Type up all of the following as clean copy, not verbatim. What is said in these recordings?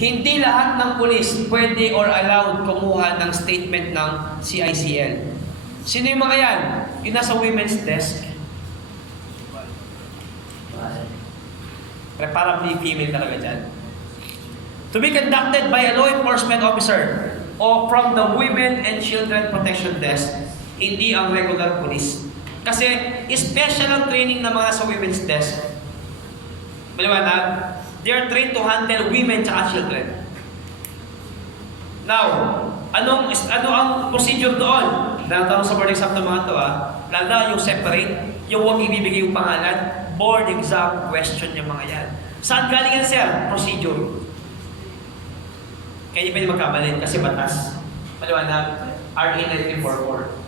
Hindi lahat ng pulis pwede or allowed kumuha ng statement ng CICL. Sino yung mga yan? Yung nasa women's desk. Preferably female talaga dyan. To be conducted by a law enforcement officer o from the Women and Children Protection Desk, hindi ang regular police. Kasi special ang training ng mga sa women's desk. Maliwanag? They are trained to handle women at children. Now, ano ang procedure doon? Natanong sa board exam ng mga ito, lalo yung separate, yung huwag ibibigay yung pangalan, board exam question yung mga yan. Saan galing yan, sir? Procedure. Kaya hindi pwede magkabalin kasi batas. Maliwanag, RA 1944.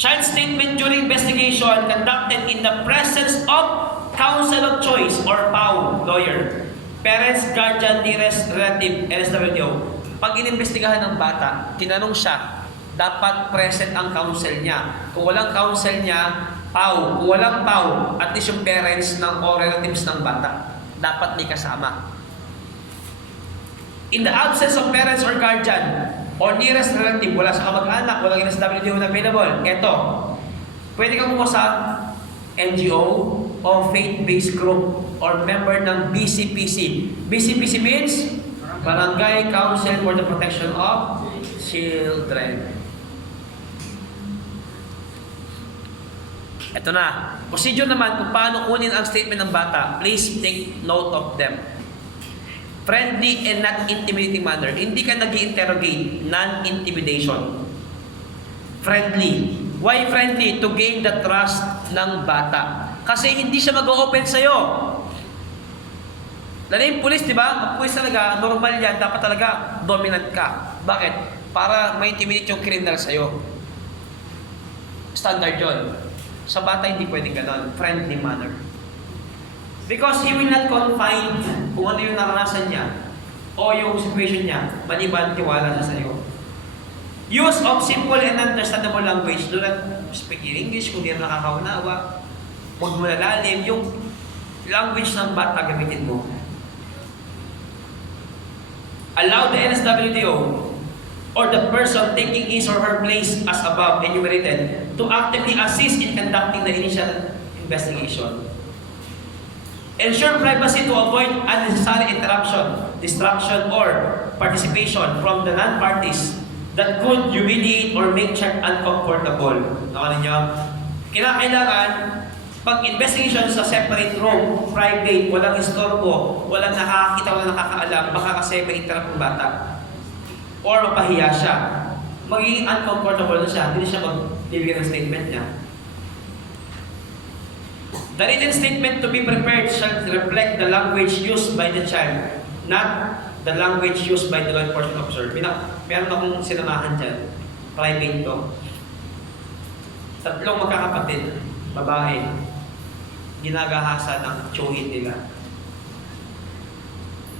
Child statement during investigation conducted in the presence of counsel of choice or PAW, lawyer, parents, guardian, nearest relative, LSWDO. Pag inimbestigahan ng bata, tinanong siya, dapat present ang counsel niya. Kung walang counsel niya, PAW. Kung walang PAW, at least yung parents ng o relatives ng bata, dapat may kasama. In the absence of parents or guardian, or nearest relative, wala sa kamag-anak, walang LSWDO na available, eto, pwede kang kumuha sa NGO o faith-based group or member ng BCPC. BCPC means Barangay Council for the Protection of Children. Ito na. Procedure naman kung paano kunin ang statement ng bata. Please take note of them. Friendly and not intimidating manner. Hindi ka nag-i-interrogate. Non-intimidation. Friendly. Why friendly? To gain the trust ng bata. Kasi hindi siya mag-o-open sa'yo. Lalo yung pulis, di ba? Ang pulis talaga, normal yan. Dapat talaga dominant ka. Bakit? Para ma-intimidate yung criminal sa'yo. Standard yun. Sa bata, hindi pwedeng ganon. Friendly manner. Because he will not confine kung ano yung naranasan niya o yung situation niya, maliban tiwala na sa'yo. Use of simple and understandable language. Do not speak in English kung di na nakakaunawa. Huwag mo lalalim. Yung language ng bata gamitin mo. Allow the NSWDO or the person taking his or her place as above enumerated to actively assist in conducting the initial investigation. Ensure privacy to avoid unnecessary interruption, distraction, or participation from the non-parties that could humiliate or make child uncomfortable. Nakala niyo? Kailangan pag-investigation sa separate room, private, walang istorbo, walang nakakakita, walang nakakaalam, baka kasi may interrupt ng bata. Or mapahiya siya. Magiging uncomfortable na siya, hindi siya magbibigay ng statement niya. The written statement to be prepared shall reflect the language used by the child, not the language used by the law enforcement officer. Meron akong sinamahan dyan, private to. Tatlong magkakapatid, babae, ginagahasa ng tsuhin nila.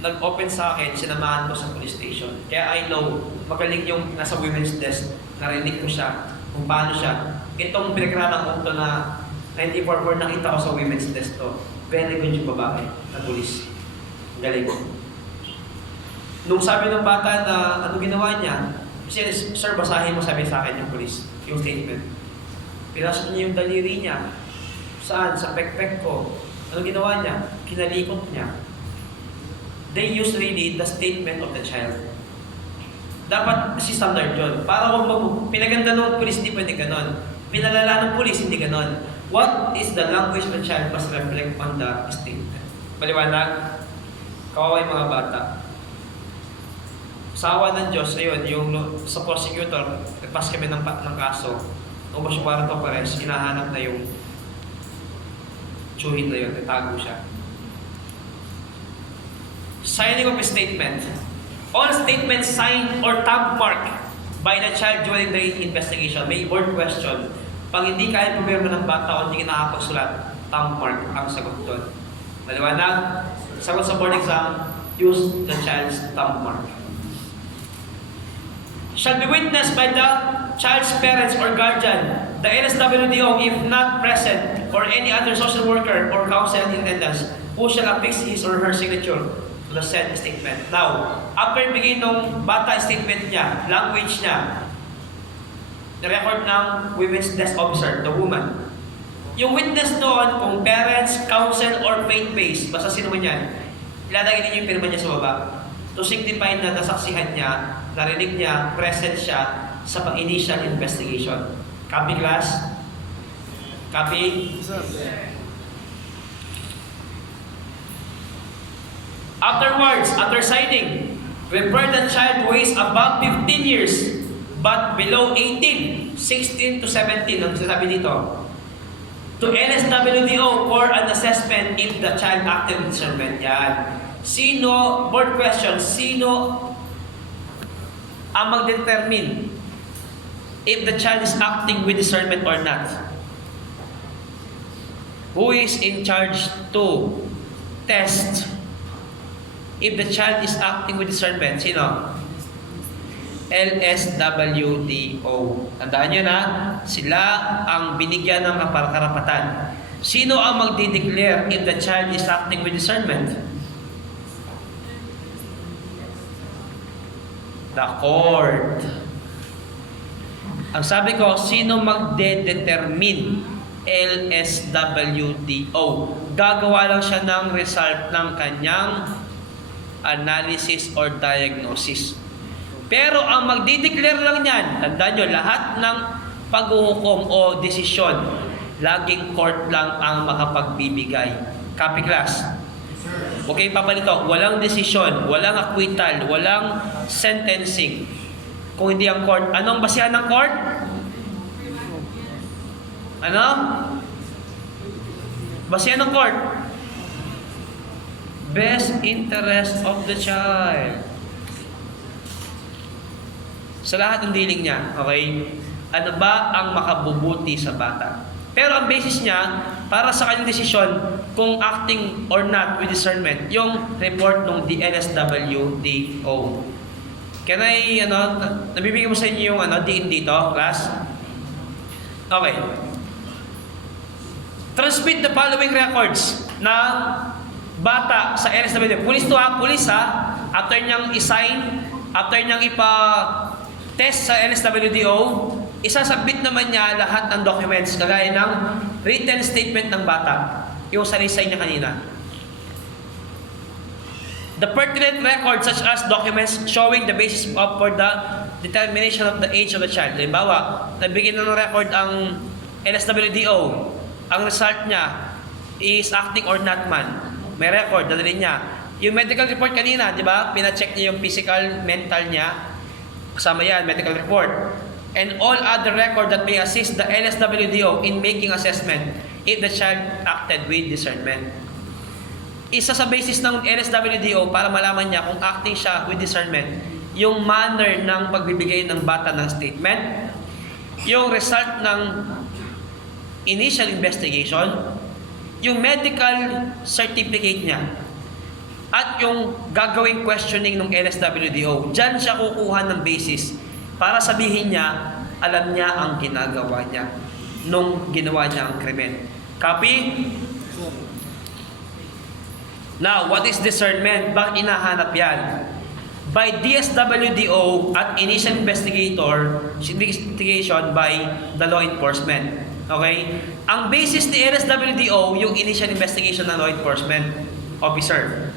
Nag-open sa akin, sinamahan ko sa police station. Kaya I know, magaling yung nasa women's desk, narinig ko siya, kung paano siya. Itong pinagkaralang ko ito na 94 nakita ko sa women's desk to. Very good yung babae na police. Galing ko. Nung sabi ng bata na ano ginawa niya, sir, basahin mo, sabi sa akin yung police, yung statement. Pinasok niya yung daliri niya. Saan? Sa pekpek ko. Ano ginawa niya? Kinalikot niya. They use really the statement of the child. Dapat si standard yun. Para kung pinaganda ng police, hindi pwede ganon. Pinalala ng police, hindi ganon. What is the language of the child must reflect on the statement. Maliwanag? Kawawa yung mga bata. Sa awa ng Diyos, ayun, yung sa prosecutor, nagpas kami ng kaso. Nung mas yung warrant of arrest, hinahanap na yung tsuhin na yun, natago siya. Signing of a statement. All statements signed or thumb marked by the child during the investigation. May board question. Pag hindi kaya problema ng bata o hindi nakakapagsulat, thumb mark ang sagot doon. Maliwanag? Sagot sa board exam, use the child's thumb mark. Shall be witnessed by the child's parents or guardian, the NSWDO if not present, or any other social worker or counsel in attendance, who shall affix his or her signature. to the said statement. Now, after bigay nung bata statement niya, language niya, record ng women's desk officer, the woman. Yung witness doon, kung parents, counsel, or faith-based, basta sino man yan, ilalagay din yung pirma niya sa baba to signify na nasaksihan niya, narinig niya, present siya sa pang-initial investigation. Copy, class? Copy? Afterwards, after signing, refer the child weighs above 15 years but below 18, 16 to 17, ang sasabi dito, to LSWDO for an assessment if the child acted with discernment. Yan. Sino, board question, sino ang mag-determine if the child is acting with discernment or not? Who is in charge to test if the child is acting with discernment? Sino? LSWDO. Tandaan nyo na, sila ang binigyan ng karapatan. Sino ang magdi-declare if the child is acting with discernment? The court. Ang sabi ko, sino magde-determine? LSWDO. Gagawa lang siya ng result ng kanyang analysis or diagnosis. Pero ang magdi-declare lang yan, tandaan nyo, lahat ng paghuhukom o desisyon, laging court lang ang makapagbibigay. Copy, class? Okay, papalito, walang desisyon, walang acquittal, walang sentencing. Kung hindi ang court, anong basihan ng court? Ano? Basihan ng court? Best interest of the child. Sa lahat ng dealing niya, okay? Ano ba ang makabubuti sa bata? Pero ang basis niya, para sa kanyang desisyon, kung acting or not with discernment, yung report ng DLSWDO. Can I, nabibigyan mo sa inyo yung diin dito, class? Okay. Transmit the following records na bata sa LSWDO. Police to ha, police ha. After niyang i-sign, after niyang test sa LSWDO, isasubmit naman niya lahat ng documents kagaya ng written statement ng bata. Yung sanisay niya kanina. The pertinent records such as documents showing the basis for the determination of the age of the child. Halimbawa, nabigyan na ng record ang LSWDO. Ang result niya is acting or not man. May record, dadalhin niya. Yung medical report kanina, di ba? Pina-check niya yung physical, mental niya. Kasama yan, medical report. And all other record that may assist the LSWDO in making assessment if the child acted with discernment. Isa sa basis ng LSWDO para malaman niya kung acting siya with discernment, yung manner ng pagbibigay ng bata ng statement, yung result ng initial investigation, yung medical certificate niya, at yung gagawing questioning ng LSWDO. Diyan siya kukuha ng basis para sabihin niya, alam niya ang ginagawa niya nung ginawa niya ang krimen. Copy? Now, what is discernment? Bakit inahanap yan? By DSWDO at initial investigation by the law enforcement. Okay? Ang basis ni LSWDO, yung initial investigation ng law enforcement officer.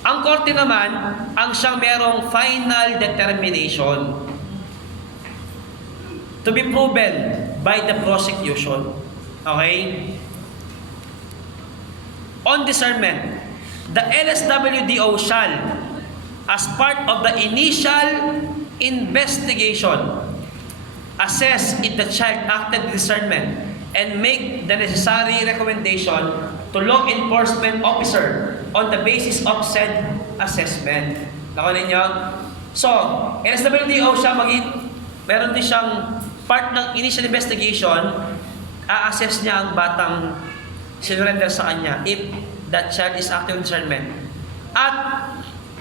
Ang korte naman, ang siyang merong final determination to be proven by the prosecution. Okay? On discernment, the LSWDO shall, as part of the initial investigation, assess if the child acted with discernment and make the necessary recommendation to law enforcement officer on the basis of said assessment. Nakunin niyo? So, LSWDO siya meron din siyang part ng initial investigation, a-assess niya ang batang sinurrender sa kanya if that child is acting with discernment. At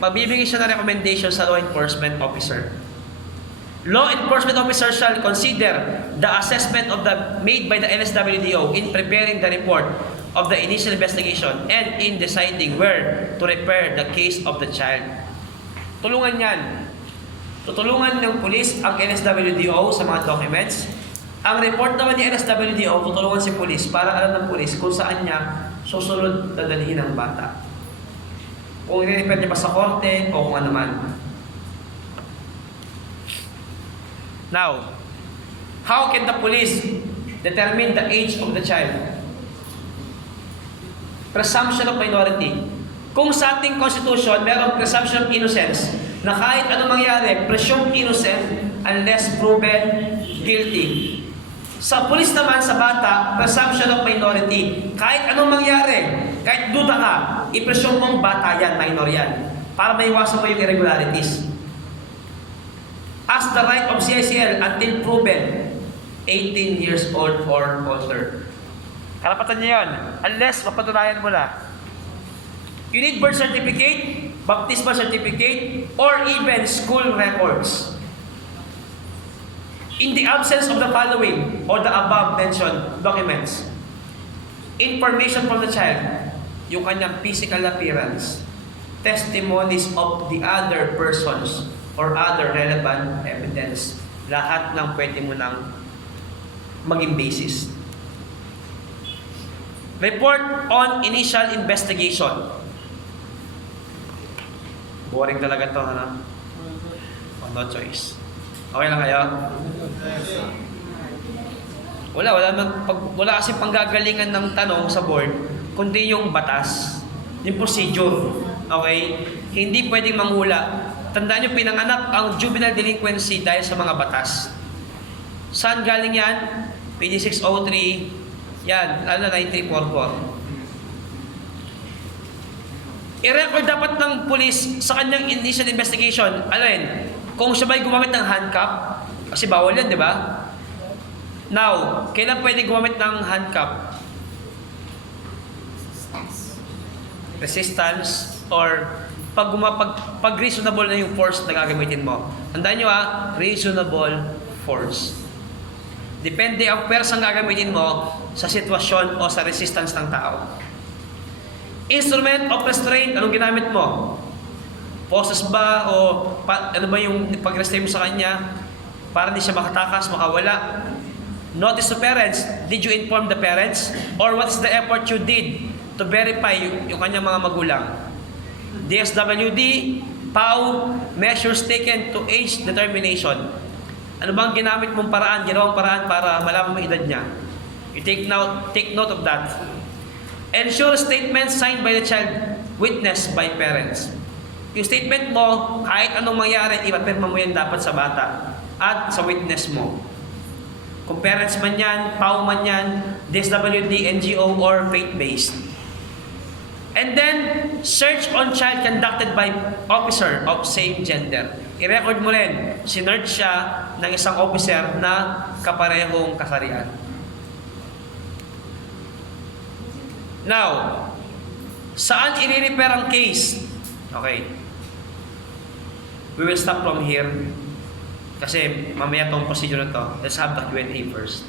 magbibigay siya ng recommendation sa law enforcement officer. Law enforcement officer shall consider the assessment of the made by the LSWDO in preparing the report of the initial investigation and in deciding where to refer the case of the child. Tulungan yan. Tutulungan ng pulis ang NSWDO sa mga documents. Ang report naman ni NSWDO, tutulungan si pulis para alam ng pulis kung saan niya susunod na dalhin ang bata. Kung i-refer niya pa sa korte o kung ano man. Now, how can the police determine the age of the child? Presumption of minority. Kung sa ating constitution, merong presumption of innocence na kahit anong mangyari, presumed innocent unless proven guilty. Sa pulis naman, sa bata, presumption of minority. Kahit anong mangyari, kahit duda ka, i-presume mong bata yan, minor yan, para maiwasan mo yung irregularities. As the right of CICL until proven 18 years old or older. Karapatan niya yun, unless mapatunayan mo na. You need birth certificate, baptismal certificate, or even school records. In the absence of the following or the above mentioned documents, information from the child, yung kanyang physical appearance, testimonies of the other persons, or other relevant evidence, lahat ng pwede mo nang maging basis. Report on initial investigation. Boring talaga to, ano? No choice. Okay lang kayo? Wala kasi panggagalingan ng tanong sa board, kundi yung batas, yung procedure. Okay? Hindi pwedeng manghula. Tandaan nyo, pinanganak ang juvenile delinquency dahil sa mga batas. Saan galing yan? Page 603. Yan, lalo na 9344. I-record dapat ng police sa kanyang initial investigation. Alin? Kung siya ba'y gumamit ng handcuff, kasi bawal yan, di ba? Now, kailan pwede gumamit ng handcuff? Resistance or pag reasonable na yung force na gagamitin mo. Tandaan nyo reasonable force. Depende ang persang gagamitin mo sa sitwasyon o sa resistance ng tao. Instrument of restraint, anong ginamit mo? Poses ba o ano ba yung pag-restrain mo sa kanya para hindi siya makatakas, makawala? Notice to parents, did you inform the parents? Or what is the effort you did to verify yung kanyang mga magulang? DSWD, PAW, measures taken to age determination. Ano bang ginamit mong paraan, ginawang paraan para malaman mo edad niya? You take note of that. Ensure statements signed by the child, witnessed by parents. Yung statement mo, kahit anong mangyari, ipapirma mo yan dapat sa bata at sa witness mo. Kung parents man yan, PAW man yan, DSWD, NGO, or faith-based. And then, search on child conducted by officer of same gender. I-record mo rin, sinearch siya ng isang officer na kaparehong kasarian. Now, saan i-repair ang case? Okay. We will stop from here. Kasi mamaya tong procedure na to. Let's have the Q&A first.